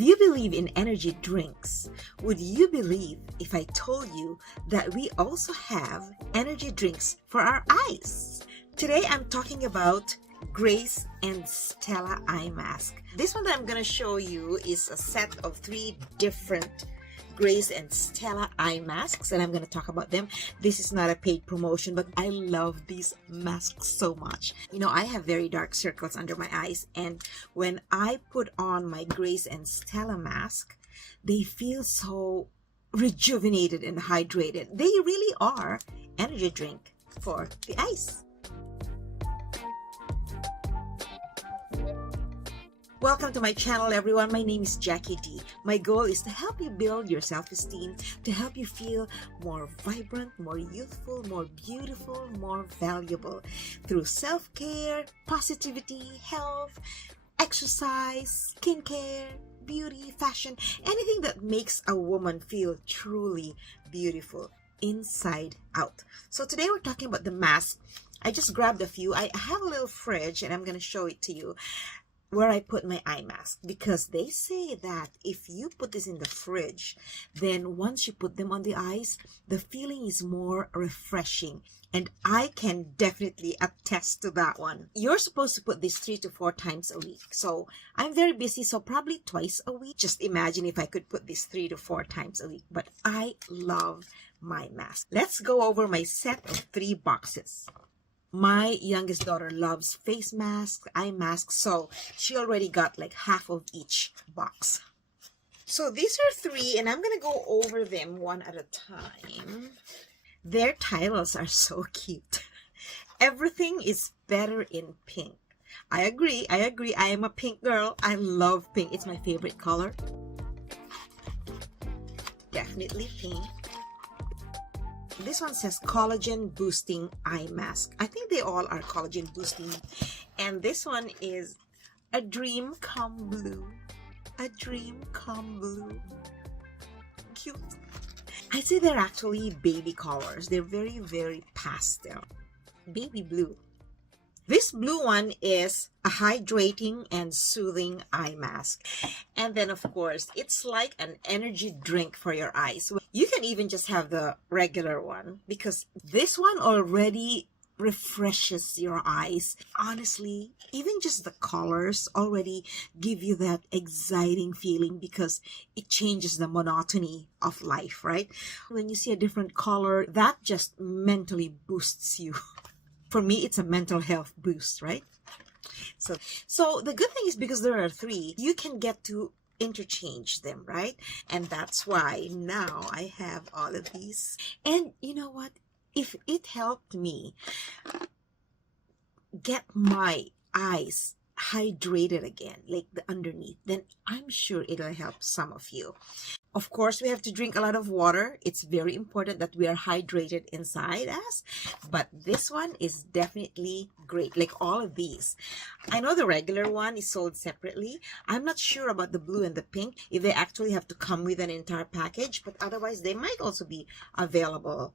If you believe in energy drinks, would you believe if I told you that we also have energy drinks for our eyes? Today I'm talking about Grace and Stella Eye Mask. This one that I'm going to show you is a set of 3 different Grace and Stella Eye Masks, and I'm going to talk about them. This is not a paid promotion, but I love these masks so much. You know, I have very dark circles under my eyes, and when I put on my Grace and Stella mask, they feel so rejuvenated and hydrated. They really are energy drink for the eyes. Welcome to my channel, everyone. My name is Jackie D. My goal is to help you build your self-esteem, to help you feel more vibrant, more youthful, more beautiful, more valuable through self-care, positivity, health, exercise, skincare, beauty, fashion, anything that makes a woman feel truly beautiful inside out. So today we're talking about the mask. I just grabbed a few. I have a little fridge and I'm going to show it to you where I put my eye mask, because they say that if you put this in the fridge, then once you put them on the eyes, the feeling is more refreshing. And I can definitely attest to that one. You're supposed to put this 3 to 4 times a week. So I'm very busy, so probably twice a week. Just imagine if I could put this 3 to 4 times a week. But I love my mask. Let's go over my set of 3 boxes. My youngest daughter loves face masks, eye masks, so she already got like half of each box. So these are 3, and I'm going to go over them one at a time. Their titles are so cute. Everything is better in pink. I agree. I am a pink girl. I love pink. It's my favorite color. Definitely pink. This one says collagen boosting eye mask. I think they all are collagen boosting. And this one is a dream come blue. A dream come blue. Cute. I say they're actually baby colors. They're very, very pastel. Baby blue. This blue one is a hydrating and soothing eye mask. And then, of course, it's like an energy drink for your eyes. You can even just have the regular one, because this one already refreshes your eyes. Honestly, even just the colors already give you that exciting feeling, because it changes the monotony of life, right? When you see a different color, that just mentally boosts you. For me, it's a mental health boost, right? So the good thing is, because there are 3, you can get to interchange them, right? And that's why now I have all of these. And you know what? If it helped me get my eyes hydrated again, like the underneath, then I'm sure it'll help some of you. Of course, we have to drink a lot of water. It's very important that we are hydrated inside us. But this one is definitely great, like all of these. I know the regular one is sold separately. I'm not sure about the blue and the pink, if they actually have to come with an entire package. But otherwise, they might also be available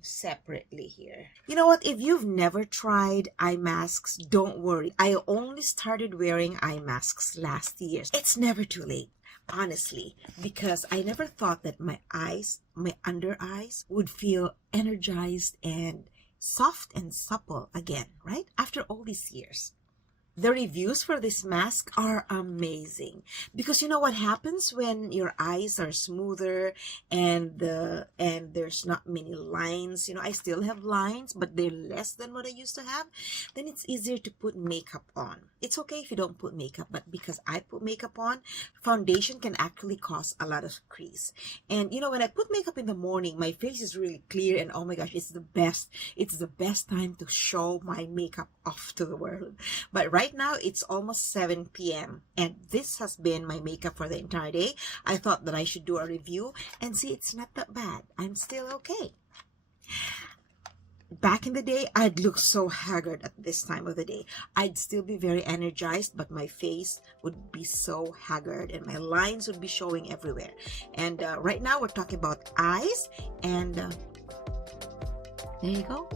separately here. You know what? If you've never tried eye masks, don't worry. I only started wearing eye masks last year. It's never too late, honestly, because I never thought that my eyes, my under eyes, would feel energized and soft and supple again, right? After all these years. The reviews for this mask are amazing, because you know what happens when your eyes are smoother and there's not many lines. You know, I still have lines, but they're less than what I used to have. Then it's easier to put makeup on. It's okay if you don't put makeup, but because I put makeup on, foundation can actually cause a lot of crease. And you know, when I put makeup in the morning, my face is really clear, and oh my gosh, it's the best. It's the best time to show my makeup off to the world. But right now it's almost 7 p.m. and this has been my makeup for the entire day. I thought that I should do a review, and see, it's not that bad. I'm still okay. Back in the day, I'd look so haggard at this time of the day. I'd still be very energized, but my face would be so haggard and my lines would be showing everywhere. And right now we're talking about eyes, and there you go.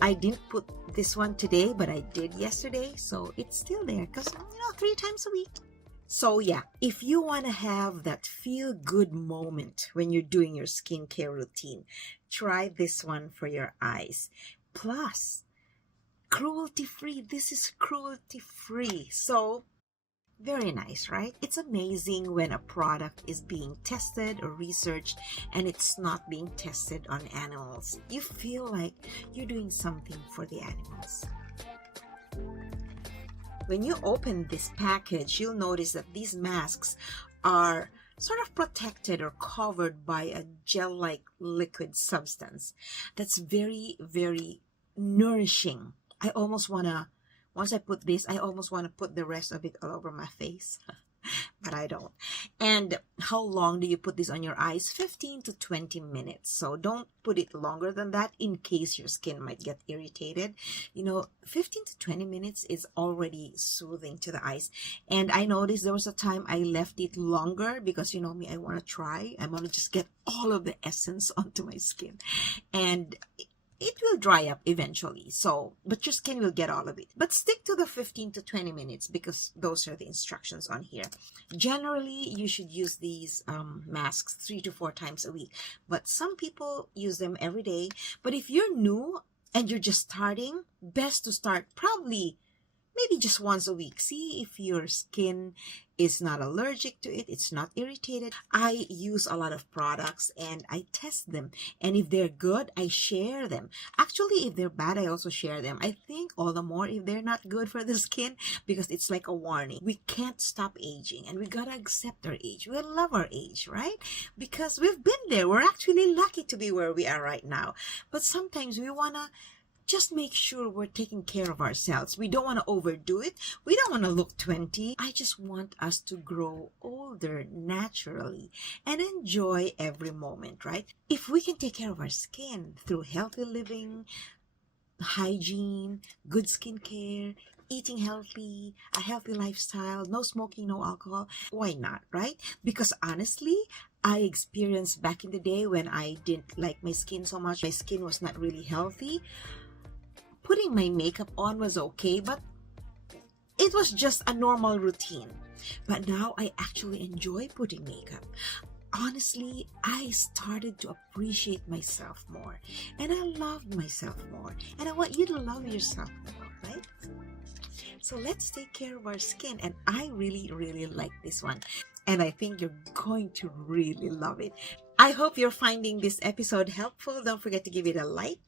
I didn't put this one today, but I did yesterday, so it's still there because, 3 times a week. So yeah, if you want to have that feel-good moment when you're doing your skincare routine, try this one for your eyes. Plus, cruelty-free. This is cruelty-free. So, very nice, right? It's amazing when a product is being tested or researched and it's not being tested on animals. You feel like you're doing something for the animals. When you open this package, you'll notice that these masks are sort of protected or covered by a gel-like liquid substance that's very, very nourishing. Once I put this, I almost want to put the rest of it all over my face, but I don't. And how long do you put this on your eyes? 15 to 20 minutes. So don't put it longer than that in case your skin might get irritated. 15 to 20 minutes is already soothing to the eyes. And I noticed there was a time I left it longer because, me, I want to try. I want to just get all of the essence onto my skin. And it will dry up eventually, but your skin will get all of it. But stick to the 15 to 20 minutes because those are the instructions on here. Generally, you should use these masks 3 to 4 times a week. But some people use them every day. But if you're new and you're just starting, best to start probably maybe just once a week. See if your skin is not allergic to it, it's not irritated. I use a lot of products and I test them. And if they're good, I share them. Actually, if they're bad, I also share them. I think all the more if they're not good for the skin because it's like a warning. We can't stop aging and we gotta accept our age. We love our age, right? Because we've been there. We're actually lucky to be where we are right now. But sometimes we wanna just make sure we're taking care of ourselves. We don't want to overdo it. We don't want to look 20. I just want us to grow older naturally and enjoy every moment, right? If we can take care of our skin through healthy living, hygiene, good skincare, eating healthy, a healthy lifestyle, no smoking, no alcohol, why not, right? Because honestly, I experienced back in the day when I didn't like my skin so much, my skin was not really healthy. Putting my makeup on was okay, but it was just a normal routine. But now I actually enjoy putting makeup. Honestly, I started to appreciate myself more. And I loved myself more. And I want you to love yourself more, right? So let's take care of our skin. And I really, really like this one. And I think you're going to really love it. I hope you're finding this episode helpful. Don't forget to give it a like,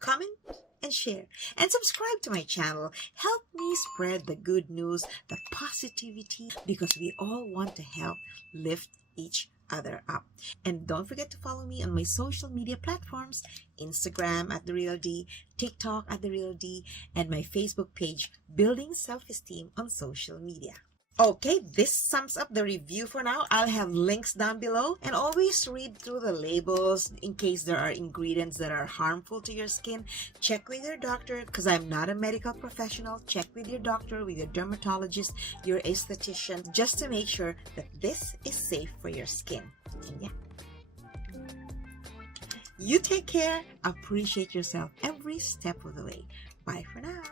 comment, and share. And subscribe to my channel. Help me spread the good news, the positivity, because we all want to help lift each other up. And don't forget to follow me on my social media platforms, Instagram at @TheRealD, TikTok at @TheRealD, and my Facebook page, Building Self-Esteem on Social Media. Okay, this sums up the review for now. I'll have links down below, and always read through the labels in case there are ingredients that are harmful to your skin. Check with your doctor because I'm not a medical professional. Check with your doctor, with your dermatologist, your esthetician, just to make sure that this is safe for your skin. And yeah, you take care, appreciate yourself every step of the way. Bye for now.